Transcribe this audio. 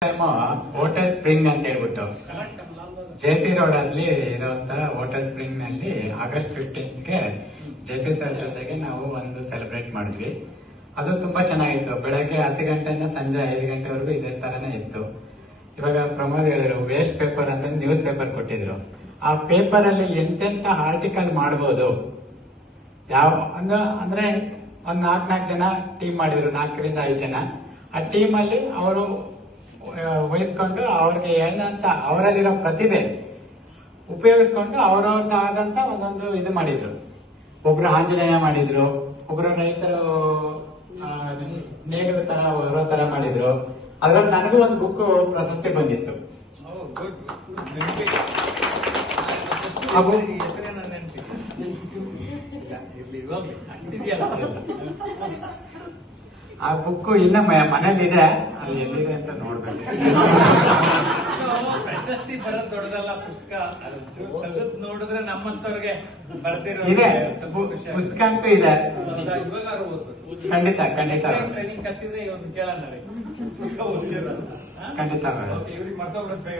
Hotel spring ಅಂತ ಹೇಳ್ಬಿಟ್ಟು JC road ಅಲ್ಲಿ ಇರುವಂತ ಹೋಟೆಲ್ ಸ್ಪ್ರಿಂಗ್ ನಲ್ಲಿ ಆಗಸ್ಟ್ 15ಗೆ ಜೆಪಿ ಸರ್ ಜೊತೆಗೆ ನಾವು ಒಂದು ಸೆಲೆಬ್ರೇಟ್ ಮಾಡಿದ್ವಿ. ಅದು ತುಂಬಾ ಚೆನ್ನಾಗಿತ್ತು. ಬೆಳಗ್ಗೆ 10 ಗಂಟೆಯಿಂದ ಸಂಜೆ 5 ಗಂಟೆವರೆಗೂ ಇದೇ ತರನೇ ಇತ್ತು. ಇವಾಗ ಪ್ರಮೋದ್ ಹೇಳಿದ್ರು ವೇಸ್ಟ್ ಪೇಪರ್ ಅಂತ ನ್ಯೂಸ್ ಪೇಪರ್ ಕೊಟ್ಟಿದ್ರು. ಆ ಪೇಪರ್ ಅಲ್ಲಿ ಎಂತೆಂತ ಆರ್ಟಿಕಲ್ ಮಾಡಬಹುದು, ಯಾವ ಅಂದ್ರೆ ಒಂದ್ 4 ಜನ ಟೀಮ್ ಮಾಡಿದ್ರು, 4 ರಿಂದ 5 ಜನ. ಆ ಟೀಮ್ ಅಲ್ಲಿ ಅವರು ವಹಿಸ್ಕೊಂಡು ಅವ್ರಿಗೆ ಏನಂತ ಅವರಲ್ಲಿರೋ ಪ್ರತಿಭೆ ಉಪಯೋಗಿಸ್ಕೊಂಡು ಅವ್ರವ್ರದ್ದಾದಂತ ಒಂದೊಂದು ಇದು ಮಾಡಿದ್ರು. ಒಬ್ರು ಆಂಜನೇಯ ಮಾಡಿದ್ರು, ಒಬ್ರು ರೈತರು ನೇಗಿಲ ತರ ಹೊರೋ ತರ ಮಾಡಿದ್ರು. ಅದ್ರಲ್ಲಿ ನನಗೂ ಒಂದು ಬುಕ್ ಪ್ರಶಸ್ತಿ ಬಂದಿತ್ತು. ಆ ಬುಕ್ ಇನ್ನ ಮನೇಲಿ ಇದೆ, ಅಲ್ಲಿ ಎಲ್ಲಿದೆ ಅಂತ ನೋಡ್ಬೇಕು. ಪ್ರಶಸ್ತಿ ಬರೋದ್ ದೊಡ್ಡದಲ್ಲ, ಪುಸ್ತಕ ತೆಗೆದು ನೋಡಿದ್ರೆ ನಮ್ಮಂತವ್ರಿಗೆ ಬರ್ದಿರೋ ಇದೆ. ಪುಸ್ತಕ ಅಂತೂ ಇದೆ, ಖಂಡಿತ ಖಂಡಿತ ಟ್ರೈನಿಂಗ್ ಕಲಿಸಿದ್ರೆ ಇವ್ರನ್ನ ಕೇಳೋಣ, ಖಂಡಿತ ಇವ್ರಿಗೆ ಮರ್ತೋಗ್ಬಿಡುತ್ತೆ.